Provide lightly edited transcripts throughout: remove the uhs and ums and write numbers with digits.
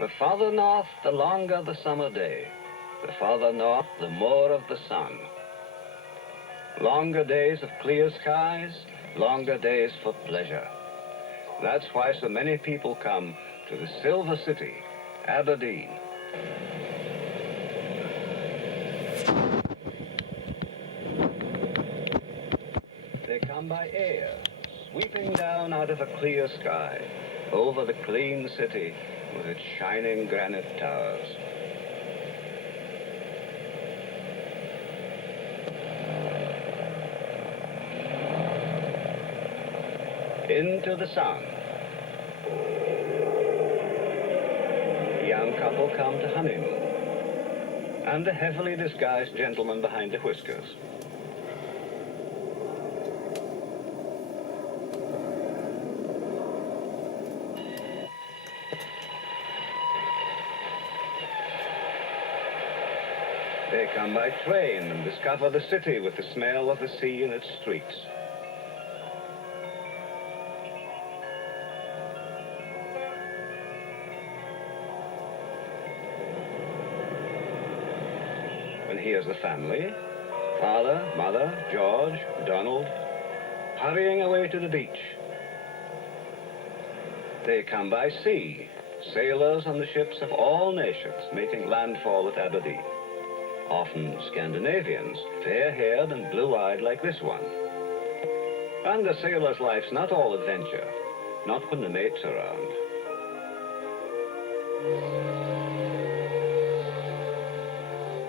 The farther north, the longer the summer day. The farther north, the more of the sun. Longer days of clear skies, longer days for pleasure. That's why so many people come to the Silver City, Aberdeen. They come by air, sweeping down out of a clear sky, over the clean city with its shining granite towers. Into the sun. The young couple come to honeymoon, and the heavily disguised gentleman behind the whiskers. They come by train and discover the city with the smell of the sea in its streets. And here's the family, father, mother, George, Donald, hurrying away to the beach. They come by sea, sailors on the ships of all nations making landfall at Aberdeen. Often Scandinavians, fair-haired and blue-eyed like this one. And the sailor's life's not all adventure, not when the mate's around.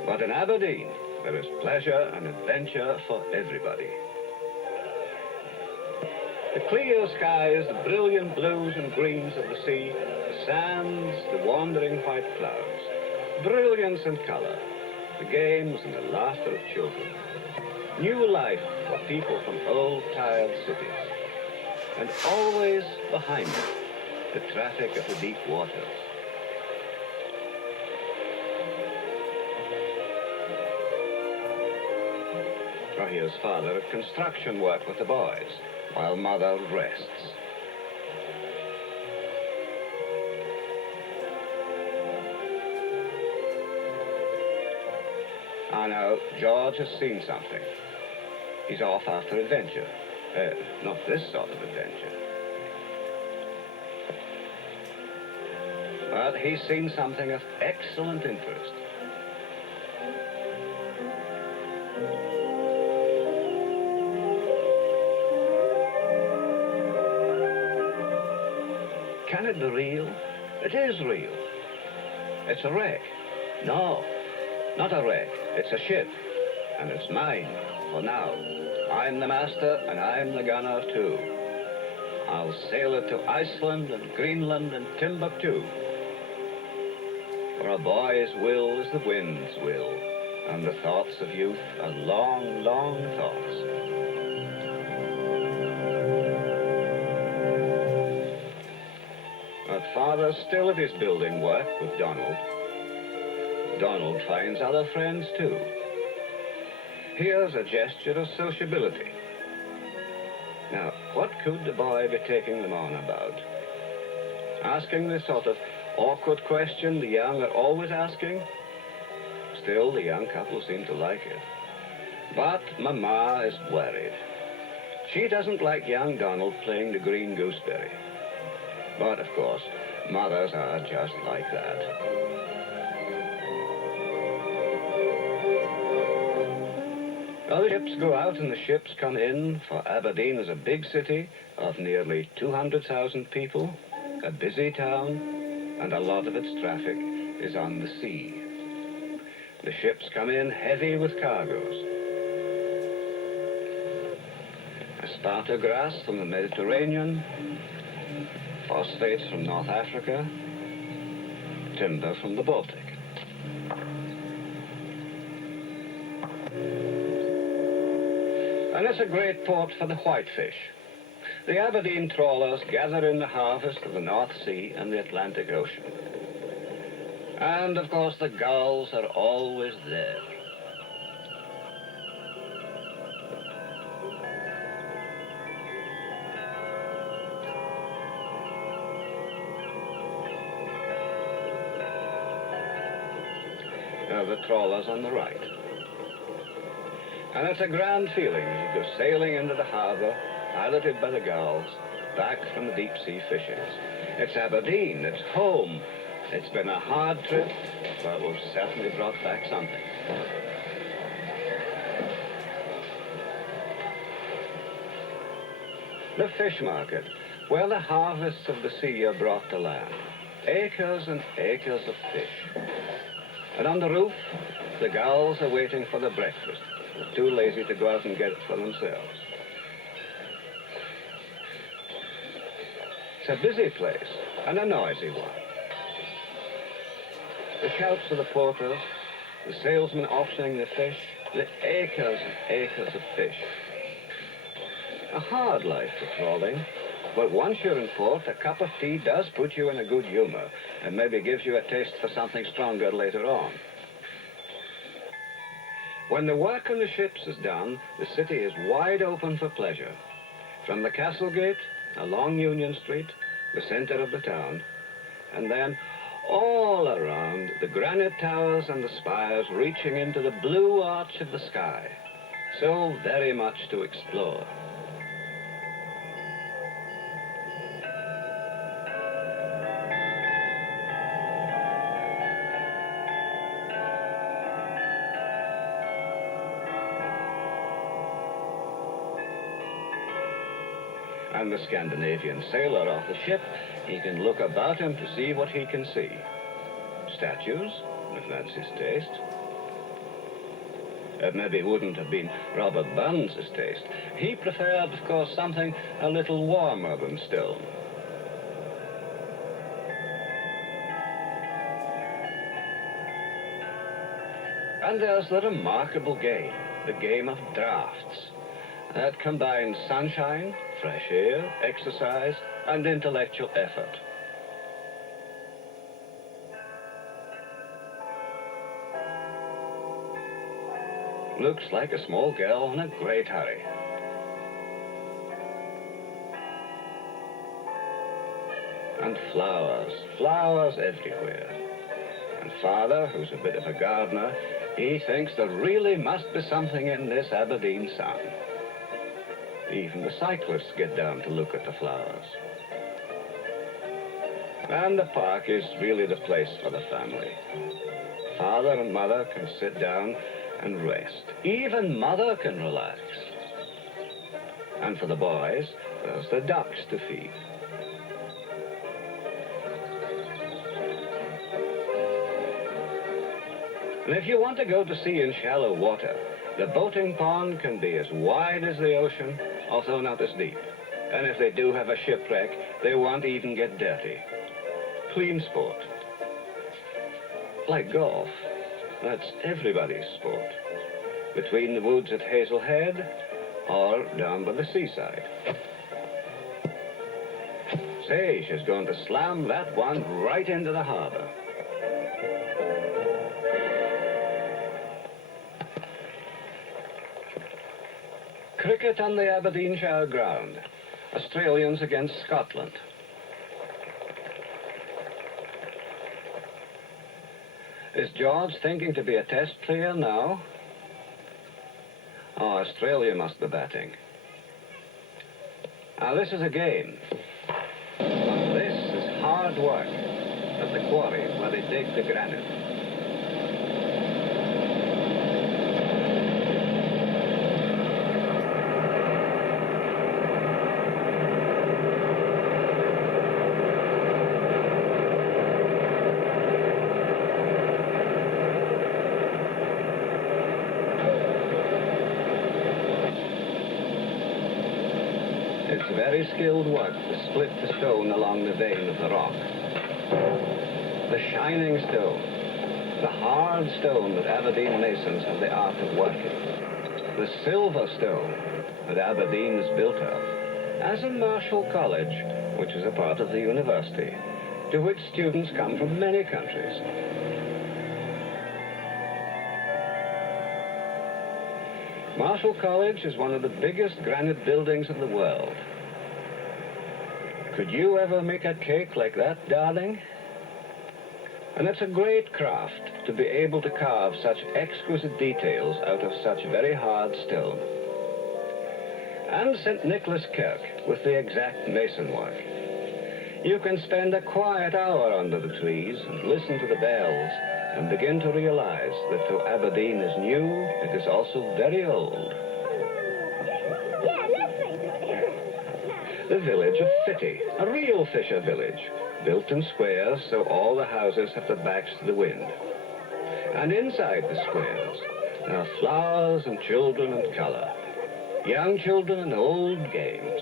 But in Aberdeen, there is pleasure and adventure for everybody. The clear skies, the brilliant blues and greens of the sea, the sands, the wandering white clouds, brilliance and color, the games and the laughter of children. New life for people from old, tired cities. And always behind it, the traffic of the deep waters. Now here's father at construction work with the boys, while mother rests. Now, George has seen something. He's off after adventure. Not this sort of adventure. But he's seen something of excellent interest. Can it be real? It is real. It's a wreck. No. Not a wreck, it's a ship, and it's mine, for now. I'm the master, and I'm the gunner, too. I'll sail it to Iceland and Greenland and Timbuktu. For a boy's will is the wind's will, and the thoughts of youth are long, long thoughts. But father's still at his building work with Donald. Donald finds other friends, too. Here's a gesture of sociability. Now, what could the boy be taking them on about? Asking the sort of awkward question the young are always asking? Still, the young couple seem to like it. But Mama is worried. She doesn't like young Donald playing the green gooseberry. But, of course, mothers are just like that. Other ships go out and the ships come in, for Aberdeen is a big city of nearly 200,000 people, a busy town, and a lot of its traffic is on the sea. The ships come in heavy with cargoes. Asparta grass from the Mediterranean, phosphates from North Africa, timber from the Baltic. And it's a great port for the whitefish. The Aberdeen trawlers gather in the harvest of the North Sea and the Atlantic Ocean. And, of course, the gulls are always there. of the trawlers on the right. And it's a grand feeling as you go sailing into the harbour, piloted by the gulls, back from the deep-sea fishings. It's Aberdeen, it's home. It's been a hard trip, but we've certainly brought back something. The fish market, where the harvests of the sea are brought to land. Acres and acres of fish. And on the roof, the gulls are waiting for their breakfast. They're too lazy to go out and get it for themselves. It's a busy place, and a noisy one. The shouts of the porters, the salesmen auctioning the fish, the acres and acres of fish. A hard life for trawling, but once you're in port, a cup of tea does put you in a good humor and maybe gives you a taste for something stronger later on. When the work on the ships is done, the city is wide open for pleasure. From the Castle Gate, along Union Street, the center of the town, and then all around the granite towers and the spires reaching into the blue arch of the sky. So very much to explore. And the Scandinavian sailor off the ship, he can look about him to see what he can see. Statues, if that's his taste. It maybe wouldn't have been Robert Burns' taste. He preferred, of course, something a little warmer than stone. And there's the remarkable game, the game of draughts. That combines sunshine, fresh air, exercise, and intellectual effort. Looks like a small girl in a great hurry. And flowers, flowers everywhere. And Father, who's a bit of a gardener, he thinks there really must be something in this Aberdeen sun. Even the cyclists get down to look at the flowers. And the park is really the place for the family. Father and Mother can sit down and rest. Even Mother can relax. And for the boys, there's the ducks to feed. And if you want to go to sea in shallow water, the boating pond can be as wide as the ocean, although not as deep. And if they do have a shipwreck, they won't even get dirty. Clean sport. Like golf, that's everybody's sport. Between the woods at Hazelhead or down by the seaside. Say, she's going to slam that one right into the harbor. Cricket on the Aberdeenshire ground. Australians against Scotland. Is George thinking to be a test player now? Oh, Australia must be batting. Now, this is a game. But this is hard work at the quarry where they dig the granite. It's very skilled work to split the stone along the vein of the rock. The shining stone, the hard stone that Aberdeen masons have the art of working. The silver stone that Aberdeen is built of, as in Marshall College, which is a part of the university, to which students come from many countries. Marshall College is one of the biggest granite buildings in the world. Could you ever make a cake like that, darling? And it's a great craft to be able to carve such exquisite details out of such very hard stone. And St. Nicholas Kirk with the exact mason work. You can spend a quiet hour under the trees and listen to the bells and begin to realize that though Aberdeen is new, it is also very old. The village of Fitty, a real fisher village, built in squares so all the houses have their backs to the wind. And inside the squares, there are flowers and children and colour, young children and old games.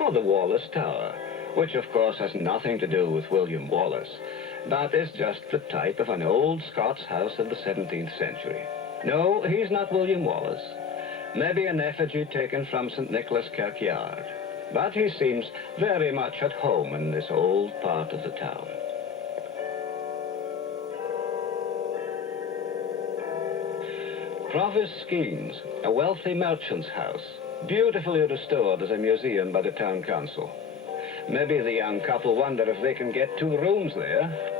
Or the Wallace Tower, which of course has nothing to do with William Wallace, but is just the type of an old Scots house of the 17th century. No, he's not William Wallace. Maybe an effigy taken from St. Nicholas Kirkyard. But he seems very much at home in this old part of the town. Provis Skeens, a wealthy merchant's house, beautifully restored as a museum by the town council. Maybe the young couple wonder if they can get 2 rooms there.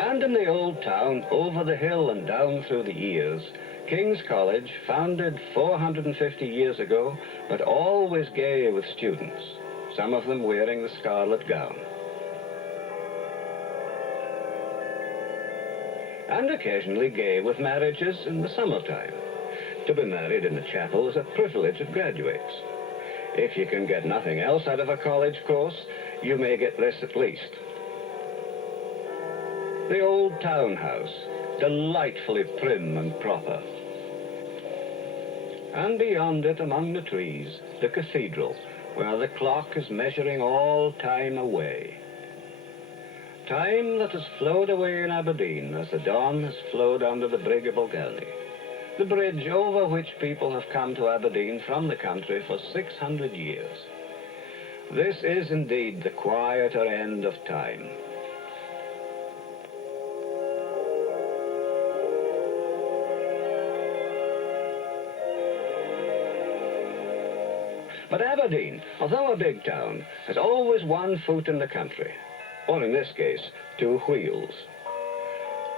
And in the old town, over the hill and down through the years, King's College, founded 450 years ago, but always gay with students, some of them wearing the scarlet gown. And occasionally gay with marriages in the summertime. To be married in the chapel is a privilege of graduates. If you can get nothing else out of a college course, you may get this at least. The old townhouse, delightfully prim and proper. And beyond it, among the trees, the cathedral, where the clock is measuring all time away. Time that has flowed away in Aberdeen as the dawn has flowed under the brig of Balgelly, the bridge over which people have come to Aberdeen from the country for 600 years. This is indeed the quieter end of time. But Aberdeen, although a big town, has always one foot in the country, or in this case, 2 wheels.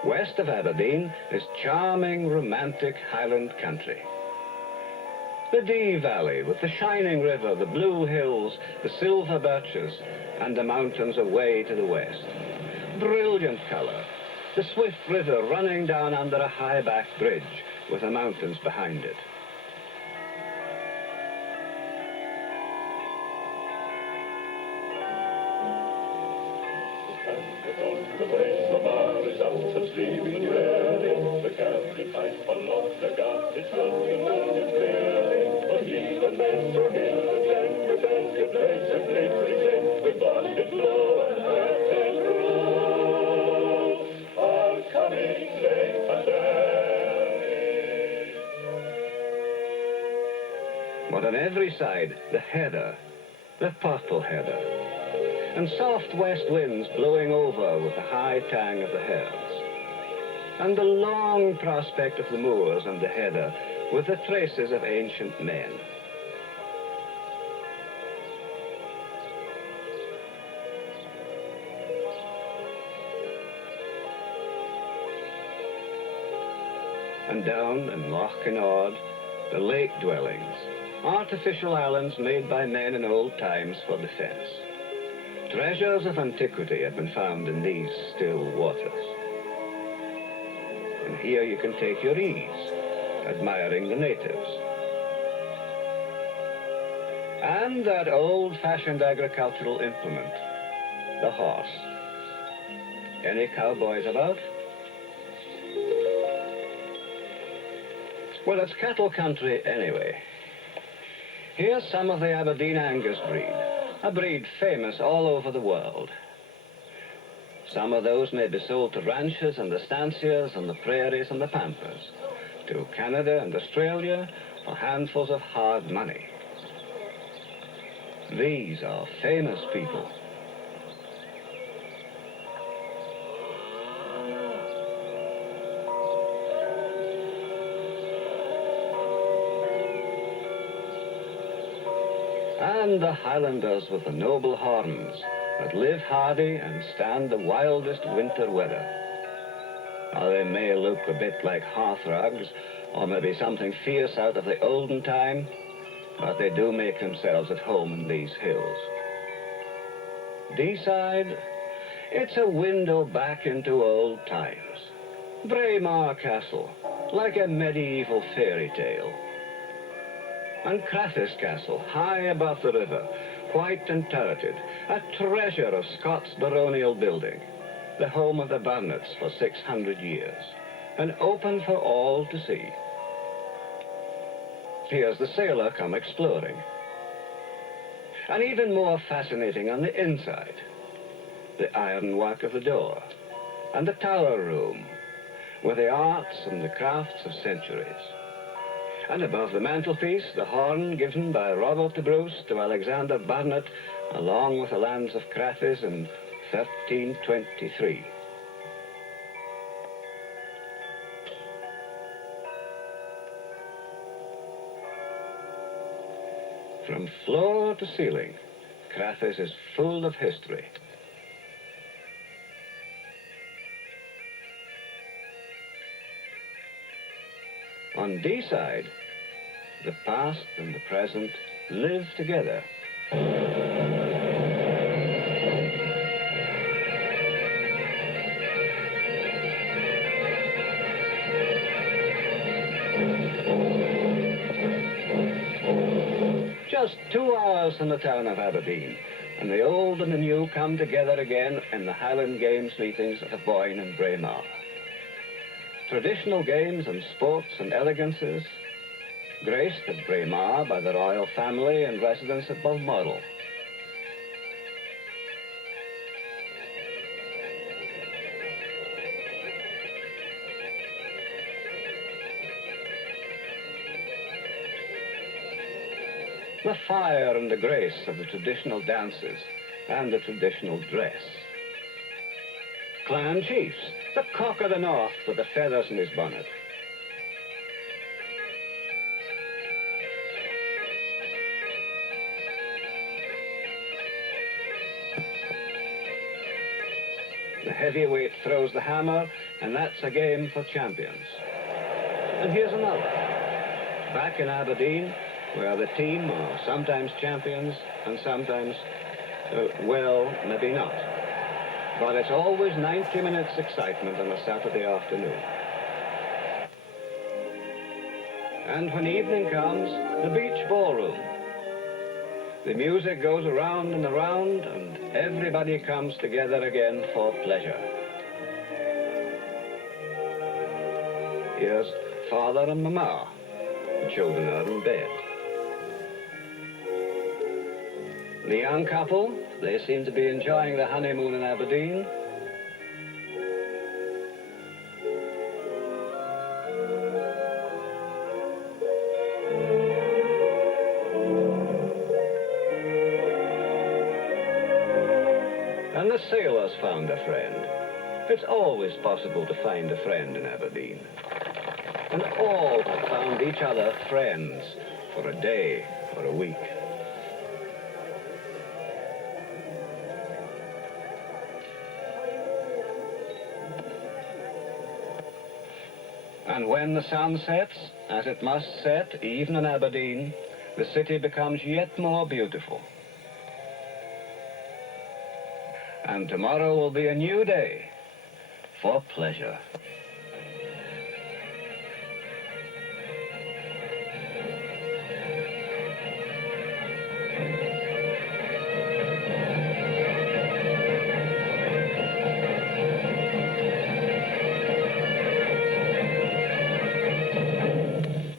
West of Aberdeen is charming, romantic Highland country. The Dee Valley with the shining river, the blue hills, the silver birches, and the mountains away to the west. Brilliant colour. The swift river running down under a high-back bridge with the mountains behind it. But on every side, the heather, the purple heather, and soft west winds blowing over with the high tang of the herds, and the long prospect of the moors and the heather with the traces of ancient men. And down in Loch Kinnaird, the lake dwellings, artificial islands made by men in old times for defense. Treasures of antiquity have been found in these still waters. And here you can take your ease, admiring the natives. And that old-fashioned agricultural implement, the horse. Any cowboys about? Well, it's cattle country anyway. Here's some of the Aberdeen Angus breed, a breed famous all over the world. Some of those may be sold to ranches and estancias on the prairies and the pampas, to Canada and Australia for handfuls of hard money. These are famous people. and the Highlanders with the noble horns that live hardy and stand the wildest winter weather. Now, they may look a bit like hearthrugs, or maybe something fierce out of the olden time, but they do make themselves at home in these hills. Deeside, it's a window back into old times. Braemar Castle, like a medieval fairy tale. And Crathes Castle, high above the river, white and turreted, a treasure of Scots baronial building, the home of the Burnets for 600 years, and open for all to see. Here's the sailor come exploring. And even more fascinating on the inside, the ironwork of the door, and the tower room, with the arts and the crafts of centuries. And above the mantelpiece, the horn given by Robert the Bruce to Alexander Burnet, along with the lands of Crathes in 1323. From floor to ceiling, Crathes is full of history. On Deeside, the past and the present live together. Just 2 hours from the town of Aberdeen, and the old and the new come together again in the Highland Games meetings at the Boyne and Braemar. Traditional games and sports and elegances, graced at Braemar by the royal family and residents at Balmoral. The fire and the grace of the traditional dances and the traditional dress. Clan chiefs, the cock of the north with the feathers in his bonnet. The heavyweight throws the hammer, and that's a game for champions. And here's another. Back in Aberdeen, where the team are sometimes champions and sometimes, well, maybe not. But it's always 90 minutes excitement on a Saturday afternoon. And when evening comes, the beach ballroom. The music goes around and around, and everybody comes together again for pleasure. Here's Father and Mama. The children are in bed. The young couple, they seem to be enjoying the honeymoon in Aberdeen. And the sailors found a friend. It's always possible to find a friend in Aberdeen. And all have found each other friends for a day or a week. And when the sun sets, as it must set even in Aberdeen, the city becomes yet more beautiful. And tomorrow will be a new day for pleasure.